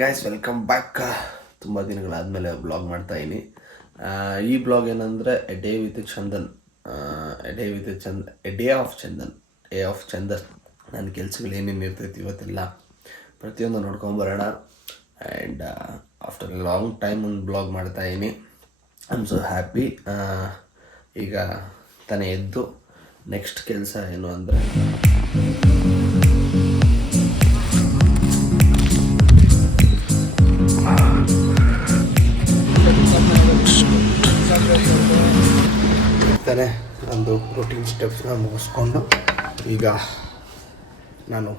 Guys welcome back. ತುಂಬ ದಿನಗಳಾದಮೇಲೆ blog ಮಾಡ್ತಾಯಿದ್ದೀನಿ. ಈ ಬ್ಲಾಗ್ ಏನಂದರೆ a day with Chandan, a day of Chandan. ನನ್ನ ಕೆಲಸಗಳು ಏನೇನು ಇರ್ತೈತಿ ಇವತ್ತೆಲ್ಲ ಪ್ರತಿಯೊಂದು ನೋಡ್ಕೊಂಬರೋಣ. And after a long time ಒಂದು ಬ್ಲಾಗ್ ಮಾಡ್ತಾಯಿದ್ದೀನಿ. I am so happy. ಈಗ ತಾನೇ ಎದ್ದು ನೆಕ್ಸ್ಟ್ ಕೆಲಸ ಏನು ಅಂದರೆ ಒಂದು ರೂಟೀನ್ ಸ್ಟೆಪ್ಸ್ನ ಮುಗಿಸ್ಕೊಂಡು ಈಗ ನಾನು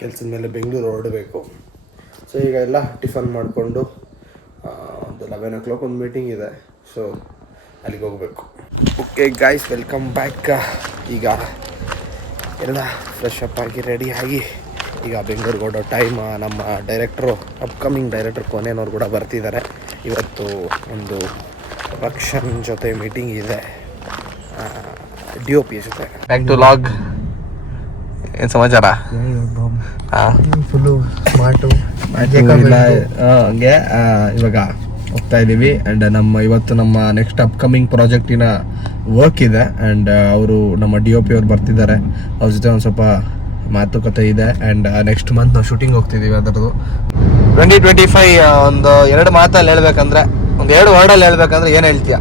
ಕೆಲಸದ ಮೇಲೆ ಬೆಂಗಳೂರು ಹೊರಡಬೇಕು. ಸೊ ಈಗ ಎಲ್ಲ ಟಿಫನ್ ಮಾಡಿಕೊಂಡು ಒಂದು 11 o'clock ಒಂದು ಮೀಟಿಂಗ್ ಇದೆ, ಸೊ ಅಲ್ಲಿಗೆ ಹೋಗಬೇಕು. Okay guys, welcome back. ಈಗ ಎಲ್ಲ ಫ್ರೆಶ್ ಅಪ್ ಆಗಿ ರೆಡಿ ಆಗಿ ಈಗ ಬೆಂಗಳೂರಿಗೆ ಹೊರಡೋ ಟೈಮ್. ನಮ್ಮ ಅಪ್ಕಮಿಂಗ್ ಡೈರೆಕ್ಟರ್ ಕೊನೆಯವ್ರು ಕೂಡ ಬರ್ತಿದ್ದಾರೆ. ಇವತ್ತು ಒಂದು ಪ್ರೊಡಕ್ಷನ್ ಜೊತೆ ಮೀಟಿಂಗ್ ಇದೆ, DOP ಜೊತೆ. Back to log. ಏನು ಸಮಾಚಾರ? ಫುಲ್ಲು ಸ್ಮಾರ್ಟು ಹಂಗೆ ಇವಾಗ ಹೋಗ್ತಾ ಇದ್ದೀವಿ. ಆ್ಯಂಡ್ ಇವತ್ತು ನಮ್ಮ ನೆಕ್ಸ್ಟ್ ಅಪ್ಕಮಿಂಗ್ ಪ್ರಾಜೆಕ್ಟಿನ ವರ್ಕ್ ಇದೆ. ಆ್ಯಂಡ್ ಅವರು ನಮ್ಮ DOP ಅವ್ರು ಬರ್ತಿದ್ದಾರೆ. ಅವ್ರ ಜೊತೆ ಒಂದು ಸ್ವಲ್ಪ ಮಾತುಕತೆ ಇದೆ. ಆ್ಯಂಡ್ ನೆಕ್ಸ್ಟ್ ಮಂತ್ ನಾವು ಶೂಟಿಂಗ್ ಹೋಗ್ತಿದ್ದೀವಿ. ಅದರದ್ದು 2025 ಒಂದು 2 ಮಾತಲ್ಲಿ ಹೇಳ್ಬೇಕಂದ್ರೆ, ಒಂದು 2 ವರ್ಡಲ್ಲಿ ಹೇಳ್ಬೇಕಂದ್ರೆ ಏನು ಹೇಳ್ತೀಯ?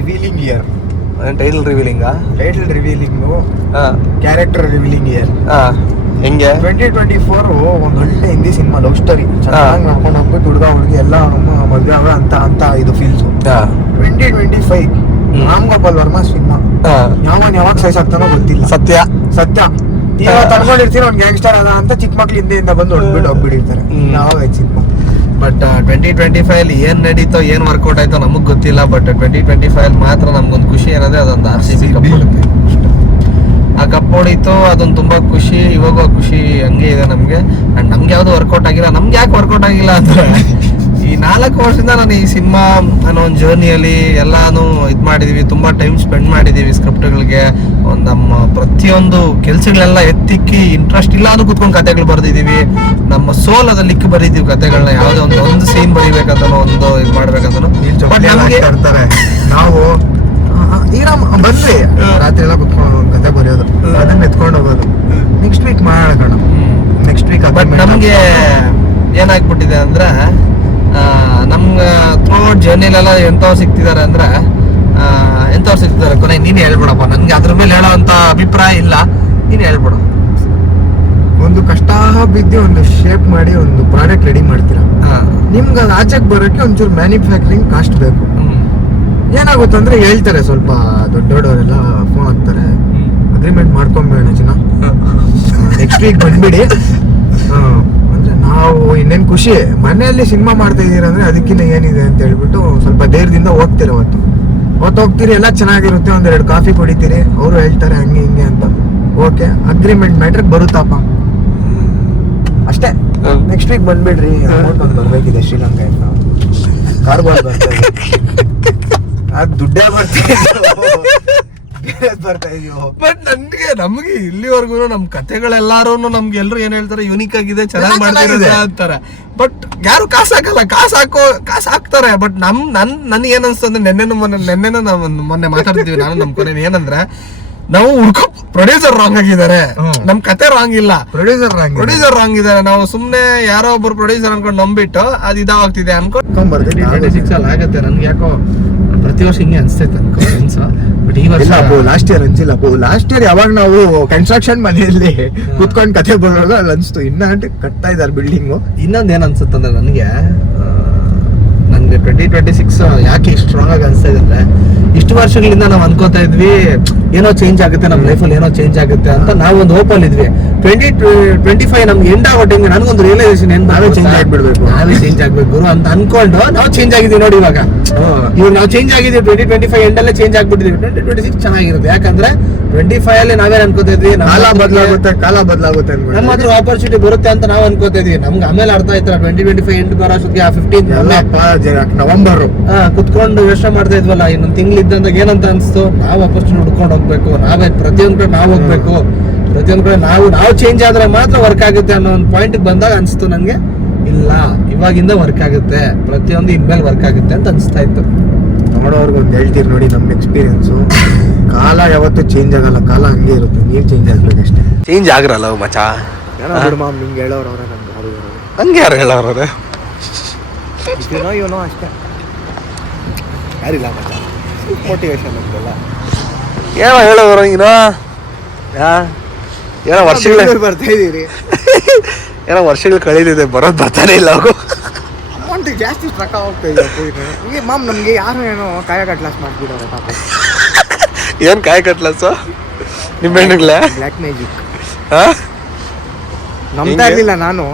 Revealing year. Title revealing, character revealing year. ಹೆಂಗೆ 2024 ಒಂದು ಒಳ್ಳೆ ಹಿಂದಿ ಸಿನಿಮಾ ಲವ್ ಸ್ಟೋರಿ ಚೆನ್ನಾಗಿ ಮಾಡ್ಕೊಂಡು ಹೋಗ್ಬಿಟ್ಟು ಹುಡುಗಿ ಎಲ್ಲ ಮದುವೆ ಆಗ ಅಂತ ಇದು ಫೀಲ್ಸ್. 2025 ರಾಮ್ ಗೋಪಾಲ್ ವರ್ಮಾ ಸಿನಿಮಾ. ಯಾವಾಗ ಸೈಜ್ ಆಗ್ತಾನೋ ಗೊತ್ತಿಲ್ಲ. ಸತ್ಯ ಇವಾಗ ತಡ್ಕೊಂಡಿರ್ತೀರ ಒಂದು ಗ್ಯಾಂಗ್ಸ್ಟರ್ ಅದ ಅಂತ ಚಿಕ್ಕ ಮಕ್ಳು ಹಿಂದೆಯಿಂದ ಬಂದು ಹೊಡ್ಬಿಟ್ಟು ಹೋಗ್ಬಿಟ್ಟಿರ್ತಾರೆ. ಯಾವಾಗ ಸಿನಿಮಾ. ಬಟ್ 2025 ಏನು ನಡೀತೋ, ಏನು ವರ್ಕೌಟ್ ಆಯ್ತೋ ನಮಗೆ ಗೊತ್ತಿಲ್ಲ. ಬಟ್ 2025 ಮಾತ್ರ ನಮ್ಗೊಂದು ಖುಷಿ ಏನಂದ್ರೆ ಅದೊಂದು RCB ಕಪ್ ಹೊಡುತ್ತೆ. ಆ ಕಪ್ ಹೊಡಿತು, ಅದೊಂದು ತುಂಬ ಖುಷಿ. ಇವಾಗ ಖುಷಿ ಹಂಗೆ ಇದೆ ನಮಗೆ. ಆ್ಯಂಡ್ ನಮ್ಗೆ ಯಾವುದು ವರ್ಕೌಟ್ ಆಗಿಲ್ಲ. ನಮ್ಗೆ ಯಾಕೆ ವರ್ಕೌಟ್ ಆಗಿಲ್ಲ ಅಂದರೆ, ಈ 4 ವರ್ಷದಿಂದ ನಾನು ಈ ಸಿನಿಮಾ ಅನ್ನೋ ಒಂದು ಜರ್ನಿಯಲ್ಲಿ ಎಲ್ಲಾನು ಇದು ಮಾಡಿದ್ದೀವಿ. ತುಂಬ ಟೈಮ್ ಸ್ಪೆಂಡ್ ಮಾಡಿದ್ದೀವಿ ಸ್ಕ್ರಿಪ್ಟ್ಗಳಿಗೆ. ಒಂದು ನಮ್ಮ ಪ್ರತಿಯೊಂದು ಕೆಲಸಗಳೆಲ್ಲ ಎತ್ತಿಕ್ಕಿ ಇಂಟ್ರೆಸ್ಟ್ ಇಲ್ಲ ಅದು ಕೂತ್ಕೊಂಡು ಕತೆಗಳು ಬರೆದಿದ್ದೀವಿ. ನಮ್ಮ ಸೋಲ್ ಅದಲ್ಲಿ ಇಕ್ಕಿ ಬರೀತೀವಿ ಕತೆಗಳನ್ನ. ಯಾವುದೇ ಒಂದು ಸೀನ್ ಬರೀಬೇಕಂತ ಒಂದು ಇದು ಮಾಡ್ಬೇಕಂತ. ಬಟ್ ನಮಗೆ ನಾವು ಈಗ ಬಂದ್ರಿ ರಾತ್ರಿ ಎಲ್ಲ ಕುತ್ಕೊಂಡು ಕತೆ ಬರೆಯೋದು, ಅದನ್ನ ಎತ್ಕೊಂಡು ಹೋಗೋದು. ನೆಕ್ಸ್ಟ್ ವೀಕ್ ಮಾಡೋಣ. Next week. ಬಟ್ ನಮಗೆ ಏನಾಗ್ಬಿಟ್ಟಿದೆ ಅಂದ್ರೆ, ನಮ್ಗೆ ಥ್ರೂಔಟ್ ಜರ್ನಿಲೆಲ್ಲ ಎಂಥವ್ರು ಸಿಗ್ತಿದ್ದಾರೆ ಅಂದ್ರೆ, ಎಂಥವ್ರು ಸಿಗ್ತಿದ್ದಾರೆ ಕೊನೆ ನೀನು ಹೇಳ್ಬಿಡಪ್ಪ. ನನಗೆ ಅದ್ರ ಮೇಲೆ ಹೇಳೋ ಅಂತ ಅಭಿಪ್ರಾಯ ಇಲ್ಲ, ನೀನು ಹೇಳ್ಬಿಡ. ಒಂದು ಕಷ್ಟ ಬಿದ್ದು ಒಂದು ಶೇಪ್ ಮಾಡಿ ಒಂದು ಪ್ರಾಡಕ್ಟ್ ರೆಡಿ ಮಾಡ್ತೀರಾ. ನಿಮ್ಗೆ ಅದು ಆಚೆಗೆ ಬರೋಕ್ಕೆ ಒಂಚೂರು ಮ್ಯಾನುಫ್ಯಾಕ್ಚರಿಂಗ್ ಕಾಸ್ಟ್ ಬೇಕು. ಏನಾಗುತ್ತಂದ್ರೆ ಹೇಳ್ತಾರೆ, ಸ್ವಲ್ಪ ದೊಡ್ಡವರೆಲ್ಲ ಫೋನ್ ಹಾಕ್ತಾರೆ, ಅಗ್ರಿಮೆಂಟ್ ಮಾಡ್ಕೊಂಬೇಡ ಜನ, ನೆಕ್ಸ್ಟ್ ವೀಕ್ ಬಂದ್ಬಿಡಿ. ಅಂದ್ರೆ ನಾವು ಇನ್ನೇನು ಖುಷಿ ಮನೆಯಲ್ಲಿ ಸಿನಿಮಾ ಮಾಡ್ತಾ ಇದೀರಂದ್ರೆ ಅದಕ್ಕಿಂತ ಏನಿದೆ ಅಂತ ಹೇಳ್ಬಿಟ್ಟು ಸ್ವಲ್ಪ ಧೈರ್ಯದಿಂದ ಹೋಗ್ತೀರ. ಅವತ್ತು ಹೋಗ್ತೀರಿ, ಎಲ್ಲ ಚೆನ್ನಾಗಿರುತ್ತೆ. 1-2 ಕಾಫಿ ಕುಡಿತೀರಿ, ಅವರು ಹೇಳ್ತಾರೆ ಹಂಗೆ ಹಿಂಗೆ ಅಂತ. ಓಕೆ, ಅಗ್ರಿಮೆಂಟ್ ಮ್ಯಾಟ್ರಿಗೆ ಬರುತ್ತಪ್ಪ ಅಷ್ಟೇ. Next week ಬಂದ್ಬಿಡ್ರಿ. ಅಮೌಂಟ್ ಒಂದು ಬರ್ಬೇಕಿದೆ ಶ್ರೀಲಂಕಾಯಿಂದ. ಕಾರ್ಬಾರ್ ಬರ್ತಾ ಇದೆ, ಅದು ದುಡ್ಡೇ ಬರ್ತಾ ಇದೀವೋ. ಬಟ್ ನಮ್ಗೆ ಇಲ್ಲಿವರೆಗೂ ನಮ್ ಕಥೆಗಳೆಲ್ಲಾರು ನಮ್ಗೆ ಎಲ್ರು ಏನ್ ಹೇಳ್ತಾರೆ, ಯುನಿಕ್ ಆಗಿದೆ, ಚೆನ್ನಾಗಿ ಮಾಡ್ತಿರೋದು ಅಂತಾರೆ. ಬಟ್ ಯಾರು ಕಾಸು ಹಾಕಲ್ಲ. ಕಾಸು ಹಾಕ್ತಾರೆ. ಬಟ್ ನನ್ಗೆ ಏನ್ ಅನ್ಸ್ತಂದ್ರೆ, ನೆನ್ನೆನೂ ನಾವು ಮೊನ್ನೆ ಮಾತಾಡ್ತೀವಿ ನಾನು ನಮ್ ಕೊನೆ ಏನಂದ್ರೆ, ನಾವು ಪ್ರೊಡ್ಯೂಸರ್ ರಾಂಗ್ ಆಗಿದ್ದಾರೆ, ನಮ್ ಕತೆ ರಾಂಗ್ ಇಲ್ಲ, ಪ್ರೊಡ್ಯೂಸರ್ ರಾಂಗ್ ಇದಾರೆ. ನಾವು ಸುಮ್ನೆ ಯಾರೋ ಒಬ್ರು ಪ್ರೊಡ್ಯೂಸರ್ ಅನ್ಕೊಂಡು ನಂಬಿಟ್ಟು ಅದು ಇದಾಗ್ತಿದೆ ಅನ್ಕೊಂಡು 2026 ಅಲ್ಲಿ ಆಗತ್ತೆ. ನನ್ಗೆ ಯಾಕೋ ಪ್ರತಿ ವರ್ಷ ಹಿಂಗೆ ಅನ್ಸ್ತೈತೆ ಅನ್ಕೋ. ಬಟ್ ಈ ವರ್ಷ ಲಾಸ್ಟ್ ಇಯರ್ ಅನ್ಸಿಲ್ಲ. ಲಾಸ್ಟ್ ಇಯರ್ ಯಾವಾಗ ನಾವು ಕನ್ಸ್ಟ್ರಕ್ಷನ್ ಮನೆಯಲ್ಲಿ ಕುತ್ಕೊಂಡು ಕತೆ ಬರೋದು ಅಲ್ಲಿ ಅನ್ಸ್ತು. ಇನ್ನ ಕಟ್ತಾ ಇದಾರೆ ಬಿಲ್ಡಿಂಗು. ಇನ್ನೊಂದು ಏನ್ ಅನ್ಸುತ್ತಂದ್ರೆ ನನಗೆ 2026 ಯಾಕೆ ಇಷ್ಟು ಸ್ಟ್ರಾಂಗ್ ಆಗಿ ಅನ್ಸ್ತಾ ಇದೆ ಅಂದ್ರೆ, ಇಷ್ಟು ವರ್ಷಗಳಿಂದ ನಾವು ಅನ್ಕೋತಾ ಇದ್ವಿ ಏನೋ ಚೇಂಜ್ ಆಗುತ್ತೆ, ನಮ್ಮ ಲೈಫಲ್ಲಿ ಏನೋ ಚೇಂಜ್ ಆಗುತ್ತೆ ಅಂತ ನಾವು ಒಂದು ಹೋಪಲ್ಲಿ ಇದ್ವಿ. 2025 ನಮ್ಗೆ ಎಂಡ್ ಆಗೋ ಟೈಮ್ಗೆ ನನಗೊಂದು ರಿಯಲೈಸೇಷನ್, ನಾವೇ ಚೇಂಜ್ ಆಗ್ಬೇಕು ಅಂತ ಅನ್ಕೊಂಡು ನಾವು ಚೇಂಜ್ ಆಗಿದ್ದೀವಿ. ನೋಡಿ ಇವಾಗ ನಾವು ಚೇಂಜ್ ಆಗಿದ್ದೀವಿ. 2025 ಎಂಡಲ್ಲೇ ಚೇಂಜ್ ಆಗ್ಬಿಟ್ಟಿದ್ವಿ. 2026 ಚೆನ್ನಾಗಿರುತ್ತೆ. ಯಾಕಂದ್ರೆ 25 ಅಲ್ಲಿ ನಾವೇನ್ ಅನ್ಕೋತಾ ಇದ್ವಿ, ಕಾಲ ಬದಲಾಗುತ್ತೆ ನಮ್ಮ ಹತ್ರ ಆಪರ್ಚುನಿಟಿ ಬರುತ್ತೆ ಅಂತ ನಾವು ಅನ್ಕೋತಾ ಇದ್ವಿ. ನಮ್ಗೆ ಆಮೇಲೆ ಅರ್ಥ ಆಯ್ತಲ್ಲ, 2025 ಎಂಡ್ ಬರೋ ಅಷ್ಟೊತ್ತಿಗೆ 15 ನವೆಂಬರ್ ಕುತ್ಕೊಂಡು ಯೋಚನೆ ಮಾಡ್ತಾ ಇದ್ವಲ್ಲ, ಇನ್ನೊಂದು ತಿಂಗಳಿದ್ದಂದಾಗ ಏನಂತ ಅನ್ಸ್ತು, ನಾವು ಆಪರ್ಚುನಿಟಿ ಹುಡ್ಕೊಂಡು ಹೋಗ್ಬೇಕು, ನಾವೇ ಪ್ರತಿಯೊಂದು ಕಡೆ ನಾವು ಹೋಗ್ಬೇಕು, ಪ್ರತಿಯೊಂದು ಕಡೆ ನಾವು ಚೇಂಜ್ ಆದ್ರೆ ಮಾತ್ರ ವರ್ಕ್ ಆಗುತ್ತೆ ಅನ್ನೋ ಒಂದು ಪಾಯಿಂಟ್ ಬಂದಾಗ ಅನ್ಸ್ತು ನಂಗೆ. ಇಲ್ಲ ಇವಾಗಿಂದ ವರ್ಕ್ ಆಗುತ್ತೆ, ಪ್ರತಿಯೊಂದು ಇನ್ಮೇಲೆ ವರ್ಕ್ ಆಗುತ್ತೆ ಅಂತ ಅನಿಸ್ತಾ ಇತ್ತು. ನೋಡೋರ್ಗೆ ಒಂದು ಹೇಳ್ತೀರಿ ನೋಡಿ ನಮ್ಮ ಎಕ್ಸ್ಪೀರಿಯನ್ಸು. ಕಾಲ ಯಾವತ್ತೂ ಚೇಂಜ್ ಆಗಲ್ಲ, ಕಾಲ ಹಂಗೆ ಇರುತ್ತೆ, ನೀವು ಚೇಂಜ್ ಆಗ್ಬೇಕಷ್ಟೇ. ಚೇಂಜ್ ಆಗಿರಲ್ಲ ಮಚಾ. ಏನೋ ಮಾಮ್ ನಿಂಗೆ ಹೇಳೋರು ಅವ್ರೆ, ನಮ್ಗೆ ಯಾರು ಇರೋರು ಹಂಗೆ ಯಾರು ಹೇಳೋರು ಏನೋ ಅಷ್ಟೇ, ಯಾರಿಲ್ಲ ಮಚ್ಚ. ಮೋಟಿವೇಶನ್ ಅಂತೆಲ್ಲ ಏನೋ ಹೇಳೋರು ಏನೋ ಏನೋ ವರ್ಷಗಳು ಬರ್ತಾ ಇದ್ದೀರಿ. ಏನೋ ವರ್ಷಗಳು ಕಳೀಲಿದೆ, ಬರೋದು ಬರ್ತಾನೆ ಇಲ್ಲ ಅವು. ಅಮೌಂಟ್ ಜಾಸ್ತಿ ಸ್ಟ್ರಕ್ ಹೋಗ್ತಾ ಇದೆ ಹೀಗೆ ಮಾಮ್. ನಮಗೆ ಯಾರು ಏನೋ ಕಾಯ ಕಟ್ಲಾಸ್ ಮಾಡ್ಬಿಡೋರು ಪಾಪ. ಏನು ಕಾಯಿ ಕಟ್ಲಸು ನಿಂಬೆಹಣ್ಣುಗಳೇ? ಬ್ಲ್ಯಾಕ್ ಮ್ಯಾಜಿಕ್ ನಂಬ್ತಾ ಇರ್ಲಿಲ್ಲ ನಾನು,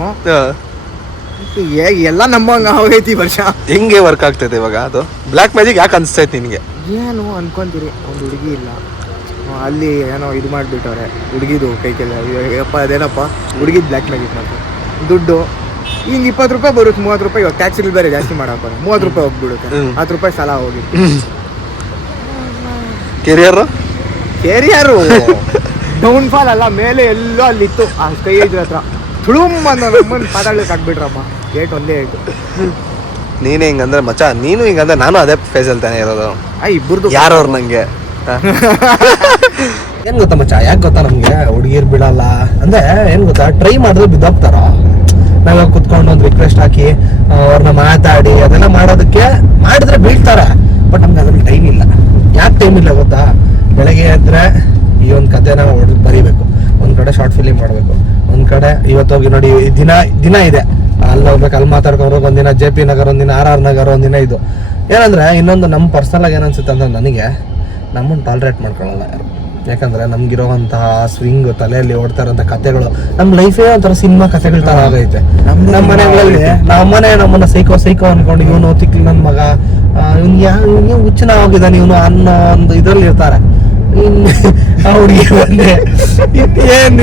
ಎಲ್ಲ ನಂಬಂಗ ಹೋಗೈತಿ ವರ್ಷ. ಹೆಂಗೆ ವರ್ಕ್ ಆಗ್ತೈತೆ ಇವಾಗ ಅದು ಬ್ಲ್ಯಾಕ್ ಮ್ಯಾಜಿಕ್? ಯಾಕೆ ಅನಿಸ್ತೈತೆ ನಿನಗೆ? ಏನು ಅನ್ಕೊಂತೀರಿ, ಒಂದು ಹುಡುಗಿ ಇಲ್ಲ ಅಲ್ಲಿ ಏನೋ ಇದು ಮಾಡಿಬಿಟ್ಟವ್ರೆ ಹುಡುಗಿದು ಕೈ ಕೆಲ ಅಪ್ಪ ಅದೇನಪ್ಪ ಹುಡುಗಿದ್ ಬ್ಲ್ಯಾಕ್ ಮ್ಯಾಜಿಕ್ ಮಾಡ್ತಾರೆ. ದುಡ್ಡು ಹಿಂಗೆ 20 ರೂಪಾಯಿ ಬರುತ್ತೆ, 30 ರೂಪಾಯಿ. ಇವಾಗ ಟ್ಯಾಕ್ಸಿಗಳು ಬೇರೆ ಜಾಸ್ತಿ ಮಾಡಾಕೋರು, 30 ರೂಪಾಯಿ ಹೋಗ್ಬಿಡುತ್ತೆ, 10 ರೂಪಾಯಿ ಸಾಲ ಹೋಗಿ. ಕೆರಿಯರು ಡೌನ್ಫಾಲ್ ಅಲ್ಲ, ಮೇಲೆ ಎಲ್ಲೋ ಅಲ್ಲಿತ್ತು ಆ ಕೈ ಇದ್ರ ಹತ್ರ ತುಳುಮ್ ಅನ್ನೋ ನಮ್ಮನ್ನು ಪಾತಾಳಕ್ಕೆ ಹಾಕ್ಬಿಟ್ರಮ್ಮ. ಗೇಟ್ ಒಂದೇ ಆಯ್ತು. ನೀನೇ ಹಿಂಗಂದ್ರೆ ಮಚ್ಚ, ನೀನು ಹಿಂಗಂದ್ರೆ ನಾನು ಅದೇ ಫೇಸಲ್ಲಿ ತಾನೇ ಇರೋದು. ಇಬ್ಬರದು ಯಾರವ್ರು ನಂಗೆ ಏನ್ ಗೊತ್ತಾ ಮಚ್ಚ, ಯಾಕೆ ಗೊತ್ತಾ ನಮ್ಗೆ ಹುಡುಗಿರ್ ಬಿಡಲ್ಲ ಅಂದ್ರೆ ಏನ್ ಗೊತ್ತಾ, ಟ್ರೈ ಮಾಡಿದ್ರೆ ಬಿದ್ದೋಗ್ತಾರ. ನಾವಾಗ ಕುತ್ಕೊಂಡು ಒಂದು ರಿಕ್ವೆಸ್ಟ್ ಹಾಕಿ ಅವ್ರನ್ನ ಮಾತಾಡಿ ಅದೆಲ್ಲ ಮಾಡೋದಕ್ಕೆ ಮಾಡಿದ್ರೆ ಬೀಳ್ತಾರೆ. ಬಟ್ ನಮ್ಗೆ ಅದ್ರಲ್ಲಿ ಟೈಮ್ ಇಲ್ಲ. ಯಾಕೆ ಟೈಮ್ ಇಲ್ಲ ಗೊತ್ತಾ, ಬೆಳಗ್ಗೆ ಎದ್ರೆ ಈ ಒಂದು ಕಥೆನ ಬರೀಬೇಕು, ಒಂದ್ ಕಡೆ ಶಾರ್ಟ್ ಫಿಲಿಮ್ ಮಾಡಬೇಕು, ಒಂದ್ ಕಡೆ ಇವತ್ತೋಗಿ ನೋಡಿ ದಿನ ಇದೆ ಅಲ್ಲಿ ಹೋಗ್ಬೇಕು, ಅಲ್ಲಿ ಮಾತಾಡ್ಕೊಂಡು ಒಂದಿನ JP ನಗರ್, ಒಂದಿನ RR ನಗರ್, ಒಂದಿನ ಇದು. ಏನಂದ್ರೆ ಇನ್ನೊಂದು ನಮ್ಮ ಪರ್ಸನಲ್ ಆಗಿ ಏನನ್ಸುತ್ತೆ ಅಂದ್ರೆ ನನಗೆ ನಮ್ಮನ್ನು ಟಾಲರೇಟ್ ಮಾಡ್ಕೊಳ್ಳಲ್ಲ ಯಾರು. ಯಾಕಂದ್ರೆ ನಮ್ಗಿರೋವಂತಹ ಸ್ವಿಂಗ್ ತಲೆಯಲ್ಲಿ ಓಡ್ತಾ ಇರೋಂಥ ಕಥೆಗಳು, ನಮ್ಮ ಲೈಫೇ ಒಂಥರ ಸಿನಿಮಾ ಕಥೆಗಳ ತರ ಆಗೈತೆ. ನಮ್ಮ ಮನೆಗಳಲ್ಲಿ ನಮ್ಮನ್ನ ಸೈಕೋ ಅನ್ಕೊಂಡು ಇವನು ತಿಕ್ಲಿ ನನ್ನ ಮಗ, ಇವ್ನು ಹುಚ್ಚನ ಹೋಗಿದ್ದಾನೆ ಇವನು ಅನ್ನೋ ಒಂದು ಇದ್ರಲ್ಲಿ ಇರ್ತಾರೆ. ಆ ಹುಡುಗಿ ಬಂದೆ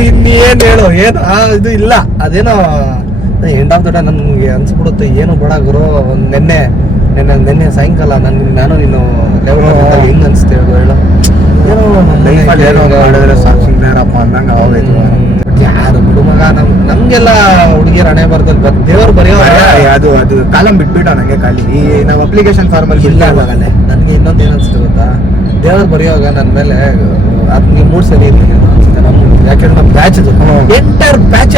ಇನ್ನೇನು ಹೇಳು, ಏನು ಇದು ಇಲ್ಲ. ಅದೇನೋ ಎಂಡ್ ಆಫ್ ದ ಡೇ ನನ್ಗೆ ಅನ್ಸ್ಬಿಡುತ್ತೆ, ಏನು ಬೇಡ ಗುರು. ಒಂದು ನಿನ್ನೆ ಸಾಯಂಕಾಲ ನಾನು ನೀನು ಲೆವೆಲ್ ಹೆಂಗ್ ಅನ್ಸ್ತೇವೆ ಹೇಳು, ಮಾಡಿದ್ರೆ ಸಾಕ್ಷಿಪ್ಪ ಅಂದಂಗ ಅವಾಗೈತು. ಯಾರು ಬಿಡು ಮಗ, ನಮ್ಗೆಲ್ಲ ಹುಡುಗಿಯರ ಹಣೆ ಬರ್ದಲ್ಲಿ ದೇವ್ರು ಬರೆಯೋ ಅದು ಕಾಲಂ ಬಿಟ್ಬಿಟ್ಟ ನಂಗೆ ಖಾಲಿ. ನಾವು ಅಪ್ಲಿಕೇಶನ್ ಫಾರ್ಮಲ್ಲಿ ಇಲ್ಲ ಆಗಲ್ಲೇ. ನನ್ಗೆ ಇನ್ನೊಂದು ಏನ್ ಅನ್ಸುತ್ತೆ ಗೊತ್ತಾ, ದೇವ್ರು ಬರೆಯುವಾಗ ನನ್ನ ಮೇಲೆ ಅದ್ಗೆ ಮೂಡ್ ಸರಿ ಇರಲಿಲ್ಲ ಅನ್ಸುತ್ತೆ. ಯಾಕಂದ್ರೆ ನಮ್ಮ ಬ್ಯಾಚ್ ಎಂಟರ್ ಬ್ಯಾಚ್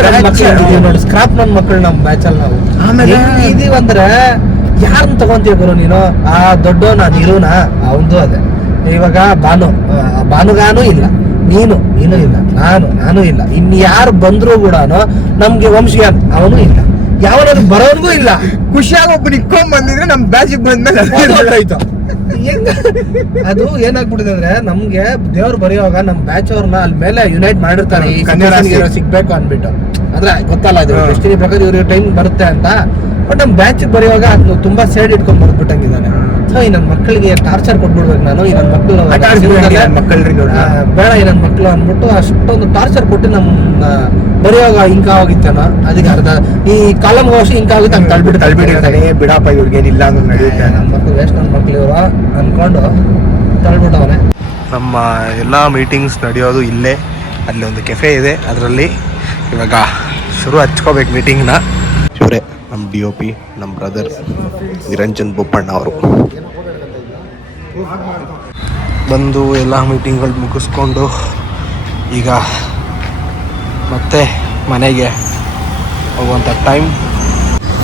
ನೋಡಿ, ಸ್ಕ್ರಾಪ್ ನನ್ನ ಮಕ್ಕಳು ನಮ್ಮ ಬ್ಯಾಚ್ ಅಲ್ಲಿ ನಾವು ಆಮೇಲೆ ಇದೀವಿ ಅಂದ್ರೆ ಯಾರನ್ನ ತಗೊಂತೀಯ ಗುರು ನೀನು? ಆ ದೊಡ್ಡವನ ನೀರುನಾ ಅವಂದು ಅದೇ. ಇವಾಗ ಭಾನುಗಾನು ಇಲ್ಲ, ನೀನು ಇಲ್ಲ, ನಾನು ಇಲ್ಲ. ಇನ್ ಯಾರು ಬಂದ್ರು ಕೂಡ ನಮ್ಗೆ ವಂಶೀಯಾನ್ ಅವನು ಇಲ್ಲ, ಯಾವನಾದ್ರು ಬರೋನ್ಗೂ ಇಲ್ಲ. ಖುಷಿಯಾಗಿ ಒಬ್ಬ ನಿಕ್ಕೊಂಡ್ ಬಂದಿದ್ರೆ ನಮ್ ಬ್ಯಾಚಿಗೆ ಬಂದ್ಮೇಲೆ ಆಯ್ತು. ಅದು ಏನಾಗ್ಬಿಟ್ಟಿದೆ ಅಂದ್ರೆ ನಮ್ಗೆ ದೇವ್ರು ಬರೆಯುವಾಗ ನಮ್ ಬ್ಯಾಚ್ ಅವ್ರನ್ನ ಅಲ್ಲಿ ಮೇಲೆ ಯುನೈಟ್ ಮಾಡಿರ್ತಾರೆ, ಸಿಗ್ಬೇಕು ಅನ್ಬಿಟ್ಟು. ಅಂದ್ರೆ ಗೊತ್ತಲ್ಲ ಇದು ಡೆಸ್ಟಿನಿ ಪ್ರಕಾರ ಇವ್ರಿಗೆ ಟೈಮ್ ಬರುತ್ತೆ ಅಂತ. ಬಟ್ ನಮ್ ಬ್ಯಾಚ್ ಬರೆಯುವಾಗ ಅದು ತುಂಬಾ ಸೈಡ್ ಇಟ್ಕೊಂಡ್ ಬರ್ಬಿಟ್ಟಂಗಿದ್ದಾನೆ. ಸೊ ಈ ನನ್ನ ಮಕ್ಕಳಿಗೆ ಟಾರ್ಚರ್ ಕೊಟ್ಬಿಡ್ಬೇಕು ನಾನು, ಈ ನನ್ನ ಮಕ್ಕಳು ಬೇಡ, ಈ ನನ್ನ ಮಕ್ಕಳು ಅಂದ್ಬಿಟ್ಟು ಅಷ್ಟೊಂದು ಟಾರ್ಚರ್ ಕೊಟ್ಟು ನಮ್ಮ ಬರೆಯುವಾಗ ಇಂಕ ಹೋಗಿತ್ತೇನೋ. ಅದಕ್ಕೆ ಅರ್ಧ ಈ ಕಾಲಮ್ ವರ್ಷ ಇಂಕ ಆಗುತ್ತೆ ಹಂಗೆ ತಳ್ಬಿಟ್ಟಿರ್ತಾನೆ. ಬಿಡಪ್ಪ ಇವ್ರಿಗೇನಿಲ್ಲ ಅಂದ್ರೆ ನಡೆಯುತ್ತೆ, ನಮ್ಮ ಮಕ್ಕಳು ವೇಸ್ಟ್, ನನ್ನ ಮಕ್ಕಳು ಇವರು ಅನ್ಕೊಂಡು ತಳ್ಬಿಟ್ಟವನೆ. ನಮ್ಮ ಎಲ್ಲ ಮೀಟಿಂಗ್ಸ್ ನಡೆಯೋದು ಇಲ್ಲೇ. ಅಲ್ಲಿ ಒಂದು ಕೆಫೆ ಇದೆ, ಅದರಲ್ಲಿ ಇವಾಗ ಶುರು ಹಚ್ಕೋಬೇಕು ಮೀಟಿಂಗ್ನ. ಇವರೇ ನಮ್ಮ DOP, ನಮ್ಮ ಬ್ರದರ್ ನಿರಂಜನ್ ಬೋಪಣ್ಣ ಅವರು ಬಂದು ಎಲ್ಲ ಮೀಟಿಂಗ್ಗಳು ಮುಗಿಸ್ಕೊಂಡು ಈಗ ಮತ್ತೆ ಮನೆಗೆ ಹೋಗುವಂಥ time.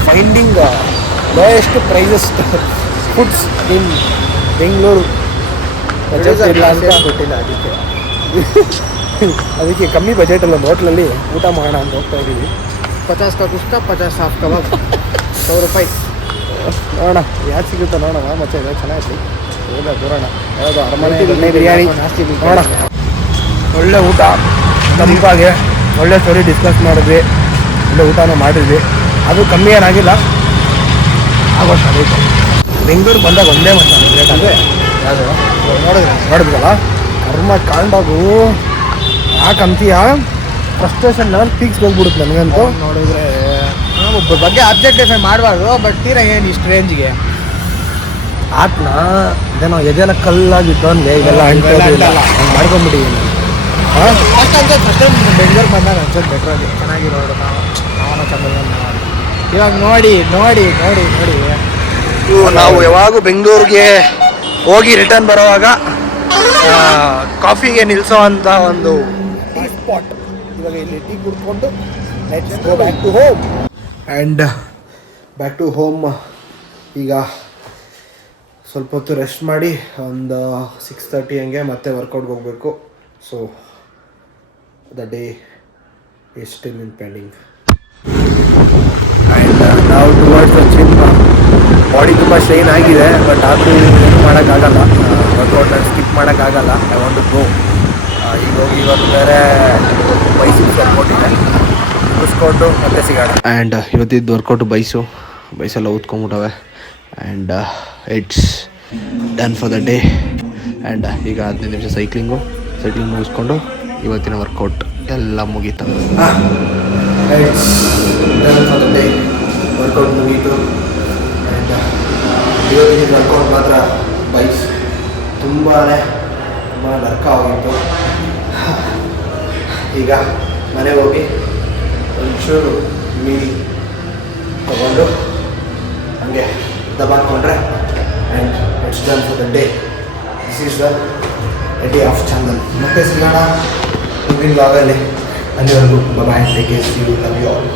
Finding lowest prices foods in Bengaluru. ಗೊತ್ತಿಲ್ಲ ಅದಕ್ಕೆ ಕಮ್ಮಿ ಬಜೆಟಲ್ಲಿ ಒಂದು ಹೋಟ್ಲಲ್ಲಿ ಊಟ ಮಾಡೋಣ ಅಂತ ಹೋಗ್ತಾ ಇದ್ದೀವಿ. 50 का कुछ 50 हाफ कबाब 100 ರೂಪಾಯಿ. ನೋಡೋಣ ಯಾಕೆ ಸಿಗುತ್ತೋ ನೋಡೋಣ. ಮತ್ತೆ ಇದು ಚೆನ್ನಾಗಿತ್ತು, ಬರೋಣ. ಯಾವುದು ಅರಮನೆ ಬಿರಿಯಾನಿ ನೋಡೋಣ. ಒಳ್ಳೆ ಊಟ, ತಂಪಾಗೆ ಒಳ್ಳೆ ಸ್ಟೋರಿ ಡಿಸ್ಕಸ್ ಮಾಡಿದ್ವಿ, ಒಳ್ಳೆ ಊಟನೂ ಮಾಡಿದ್ವಿ. ಅದು ಕಮ್ಮಿ ಏನಾಗಿಲ್ಲ, ಆಗೋಷ್ಟು ಆಗೈತೆ. ಬೆಂಗಳೂರು ಬಂದಾಗ ಒಂದೇ ಮತ್ತೆ ರೇಟ್ ಅಂದರೆ ಯಾವುದು ನೋಡಿದ್ವಲ್ಲ ಕರ್ಮ ಕಾಂಡಾಗು ಯಾಕಂತೀಯ ಫ್ರಸ್ಟ್ರೇಷನ್ ಲೆವೆಲ್ ಪೀಕ್ಸ್ ಹೋಗ್ಬಿಡುತ್ತೆ ನನಗಂತೂ. ನೋಡಿದ್ರೆ ಒಬ್ಬರ ಬಗ್ಗೆ ಅಬ್ಜೆಕ್ಟಿಫೈ ಮಾಡಬಾರ್ದು, ಬಟ್ ತೀರಾ ಏನು ಇಷ್ಟು ರೇಂಜ್ಗೆ ಆತ್ನ ಇದೇನೋ ಎದೆಲ್ಲ ಕಲ್ಲಾಗಿತ್ತು ಅಂದರೆ ಇದೆಲ್ಲ ಅಂಟಲ್ಲ ಮಾಡ್ಕೊಂಬಿಟ್ಟಿದ್ದೀನಿ. ಫಸ್ಟ್ ಬೆಂಗಳೂರು ಬಂದಾಗ ಅನ್ಸೋದು ಬೆಟ್ರಲ್ಲಿ ಚೆನ್ನಾಗಿರೋದು ನಾವು ಚೆನ್ನಾಗಿ ಇವಾಗ ನೋಡಿ ನೋಡಿ ನೋಡಿ ನೋಡಿ ನಾವು ಯಾವಾಗ ಬೆಂಗಳೂರಿಗೆ ಹೋಗಿ ರಿಟರ್ನ್ ಬರುವಾಗ ಕಾಫಿಗೆ ನಿಲ್ಲಿಸೋ ಅಂತ ಒಂದು ಟೀ ಸ್ಪಾಟ್. ಇವಾಗ ಇಲ್ಲಿ ಟೀ ಕುಡ್ಕೊಂಡು let's go back to home. And back to home. ಈಗ ಸ್ವಲ್ಪ ಹೊತ್ತು ರೆಸ್ಟ್ ಮಾಡಿ ಒಂದು 6:30 ಹಂಗೆ ಮತ್ತೆ ವರ್ಕೌಟ್ಗೆ ಹೋಗಬೇಕು. So the day is still in pending. And ನಾವು ಟುವರ್ಡ್ಸ್ ದ ಜಿಮ್. ಬಾಡಿ ತುಂಬ ಸ್ಟ್ರೈನ್ ಆಗಿದೆ, ಬಟ್ ಆದರೂ ಏನು ಮಾಡೋಕ್ಕಾಗಲ್ಲ, ವರ್ಕೌಟ್ನ ಸ್ಕಿಪ್ ಮಾಡೋಕ್ಕಾಗಲ್ಲ. I want to go. ಈಗ ಹೋಗಿ ಇವತ್ತು ಬೇರೆ ಬೈಸಿಪ್ಸ್ ವರ್ಕೌಟ್ ಇದೆ, ಮುಗಿಸ್ಕೊಂಡು ಮತ್ತೆ ಸಿಗೋಣ. ಆ್ಯಂಡ್ ಇವತ್ತಿದ್ದು ವರ್ಕೌಟು ಬೈಸೆಲ್ಲ ಊದ್ಕೊಂಬಿಟ್ಟವೆ. And it's done for the day. And ಈಗ 15 ನಿಮಿಷ ಸೈಕ್ಲಿಂಗ್ ಮುಗಿಸ್ಕೊಂಡು ಇವತ್ತಿನ ವರ್ಕೌಟ್ ಎಲ್ಲ ಮುಗೀತು. It's done for the day. Workout ಮುಗೀತು. ಆ್ಯಂಡ್ ಇವತ್ತಿನ ವರ್ಕೌಟ್ ಮಾತ್ರ ಬೈಸ್ ತುಂಬಾ ನರ್ಕ ಆಗಿತ್ತು. ಈಗ ಮನೆಗೆ ಹೋಗಿ ಒಂಚೂರು ಮೀಲ್ ತಗೊಂಡು ಹಂಗೆ ದಬಾಕೊಂಡ್ರೆ and it's done for the day. This is the day of channel. ಮತ್ತೆ ಸಿಗೋಣ ಮುಂದಿನ ಭಾಗದಲ್ಲಿ. ಅಲ್ಲಿವರೆಗೂ bye, take care, see you, love you all.